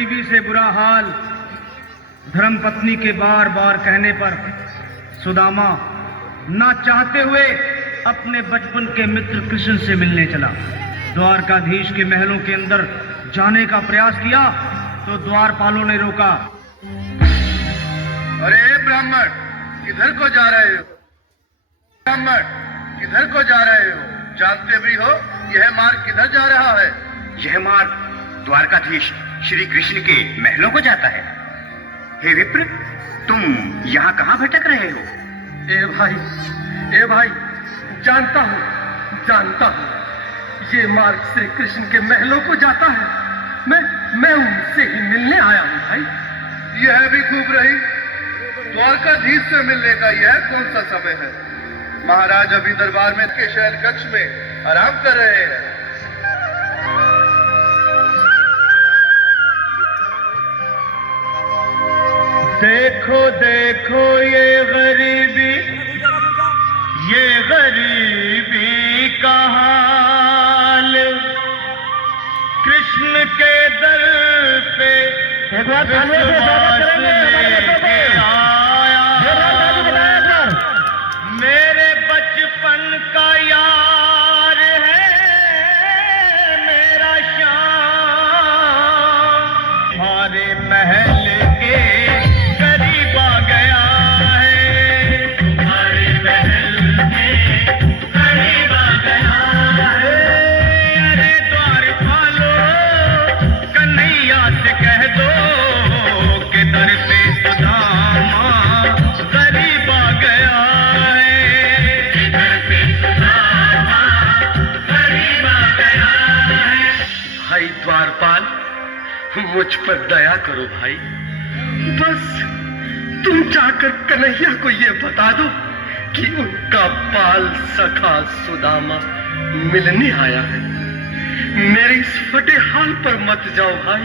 गरीबी से बुरा हाल धर्मपत्नी के बार बार कहने पर सुदामा ना चाहते हुए अपने बचपन के मित्र कृष्ण से मिलने चला। द्वारकाधीश के महलों के अंदर जाने का प्रयास किया तो द्वारपालों ने रोका। अरे ब्राह्मण, किधर को जा रहे हो? ब्राह्मण, किधर को जा रहे हो? जानते भी हो यह मार्ग किधर जा रहा है? यह मार्ग द्वारकाधीश श्री कृष्ण के महलों को जाता है। हे विप्र, तुम यहाँ कहाँ भटक रहे हो? ए भाई, जानता हूँ ये मार्ग श्री कृष्ण के महलों को जाता है। मैं उनसे ही मिलने आया हूँ भाई। यह भी खूब रही। द्वारकाधीश से मिलने का यह कौन सा समय है? महाराज अभी दरबार में के शयन कक्ष में आराम कर रहे हैं। देखो देखो ये गरीबी का हाल, कृष्ण के दर पे लेके आया। मेरे बचपन का यार है मेरा श्याम, हमारे महल के करीब आ गया है। तुम्हारे महल के करीब आ गया है। अरे द्वारपालो, कन्हैया से कह दो कि दर पे सुदामा करीब आ गया है। दर पे सुदामा करीब आ गया है। भाई द्वारपाल, मुझ पर दया करो भाई। बस तुम जाकर कन्हैया को ये बता दो कि उनका बाल सखा सुदामा मिलने आया है। मेरे इस फटे हाल पर मत जाओ भाई।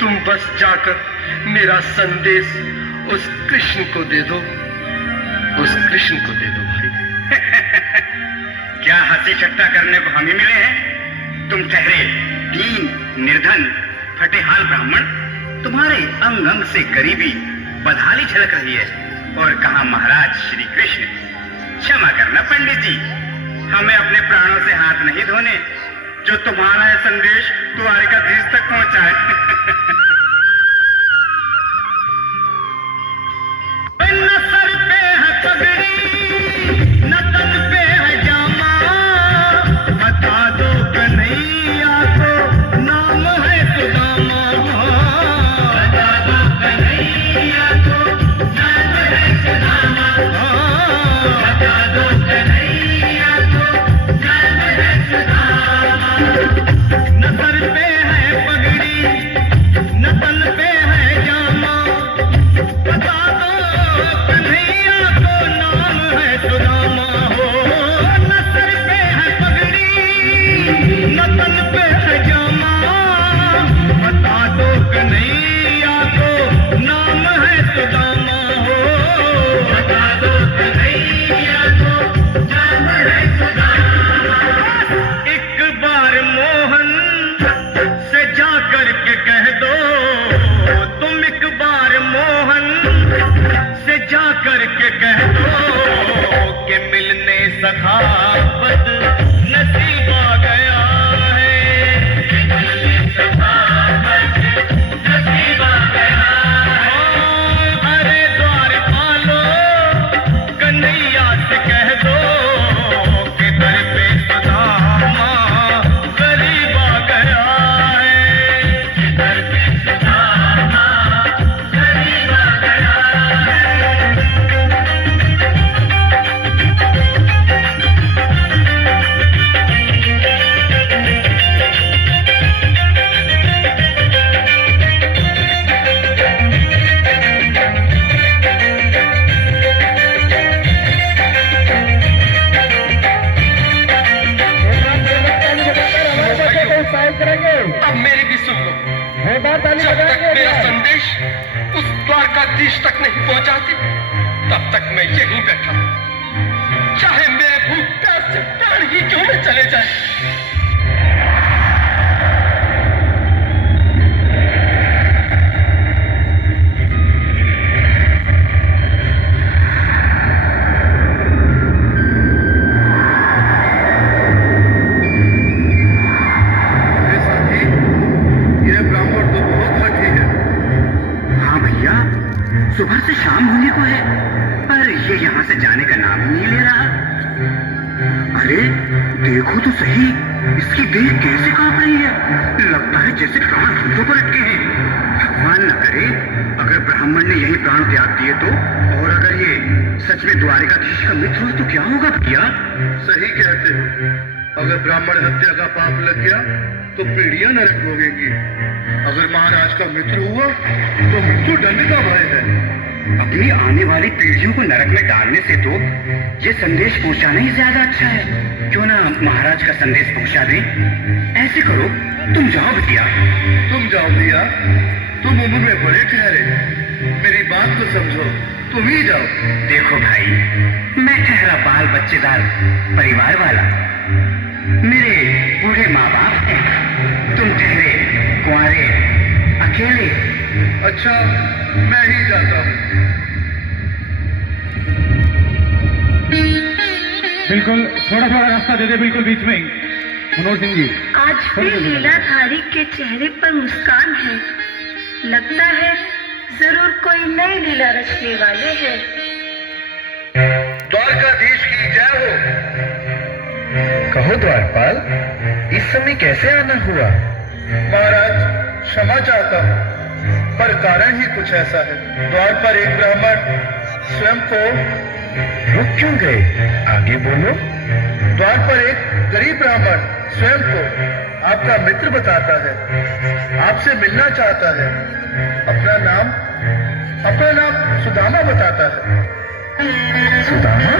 तुम बस जाकर मेरा संदेश उस कृष्ण को दे दो। भाई। क्या हंसी ठट्टा करने को हम ही मिले हैं? तुम ठहरे दीन, निर्धन, फटेहाल ब्राह्मण, तुम्हारे अंग अंग से गरीबी बदहाली झलक रही है। और कहा महाराज श्री कृष्ण। क्षमा करना पंडित जी, हमें अपने प्राणों से हाथ नहीं धोने जो तुम्हारा यह संदेश द्वारकाधीश तक पहुंचाए। न सर पे है पगड़ी, न तन पे है जामा, बता दो कन्हैया को नाम है सुदामा। बता दो कन्हैया को नाम है सुदामा। बता दो कन्हैया को नाम है सुदामा। न सर पे है पगड़ी, न तन पे है जामा, बता दो कन्हैया को नाम है सुदामा। हो न सर पे है पगड़ी, न तन पे है जामा, बता दो कन्हैया को नाम है सुदामा। हो बता दो कन्हैया को नाम है सुदामा। एक बार मोहन से जा कर के कह दो, तुम एक बार मोहन से जा कर के कह दो कि मिलने सखावत नसीब आ गया है। मिलने सखावत नसीब आ गया है। अरे द्वारपालो, कन्हैया से कह दो कि दर पे सुदामा करीब आ गया है। दर पे सुदामा करीब आ गया है। अब मेरी भी सुन लो। जब तक मेरा संदेश उस द्वारकाधीश तक नहीं पहुंचाती, तब तक मैं यहीं बैठा हूं। चाहे मेरे भूख प्यास से प्राण ही क्यों न चले जाए। ये यहाँ से जाने का नाम ही नहीं ले रहा। अरे देखो तो सही, इसकी देह कैसे कांप रही है। लगता है जैसे प्राण हाथों पर अटके हैं। भगवान न करे अगर ब्राह्मण ने यही प्राण त्याग दिए तो, और अगर ये सच में द्वारिकाधीश का मित्र हो तो क्या होगा भैया? सही कहते हो। अगर ब्राह्मण हत्या का पाप लग गया तो पीढ़ियां नरक भोगेंगी। अगर महाराज का मित्र हुआ तो मृत्यु दंड का भय है। अपनी आने वाली पीढ़ियों को नरक में डालने से तो ये संदेश पहुंचाना ही ज्यादा अच्छा है। क्यों ना महाराज का संदेश पहुंचा दें। ऐसे करो, तुम जाओ भैया। तुम जाओ भैया, तुम उम्र में बड़े ठहरे, मेरी बात को समझो, तुम ही जाओ। देखो भाई, मैं ठहरा बाल बच्चेदार परिवार वाला, मेरे बूढ़े माँ बाप हैं। तुम ठहरे कुंवारे अकेले। अच्छा, मैं ही जाता हूँ। बिल्कुल, थोड़ा थोड़ा रास्ता दे दे, बिल्कुल बीच में ही। मनोज सिंह जी, आज भी लीलाधारी के चेहरे पर मुस्कान है। लगता है जरूर कोई नई लीला रचने वाले हैं। द्वारकाधीश की जय हो। कहो द्वारपाल, इस समय कैसे आना हुआ? महाराज, क्षमा चाहता हूँ, पर कारण ही कुछ ऐसा है। द्वार पर एक ब्राह्मण स्वयं को रुक क्यों गए? आगे बोलो। द्वार पर एक गरीब ब्राह्मण स्वयं को आपका मित्र बताता है, आपसे मिलना चाहता है। अपना नाम सुदामा बताता है। सुदामा?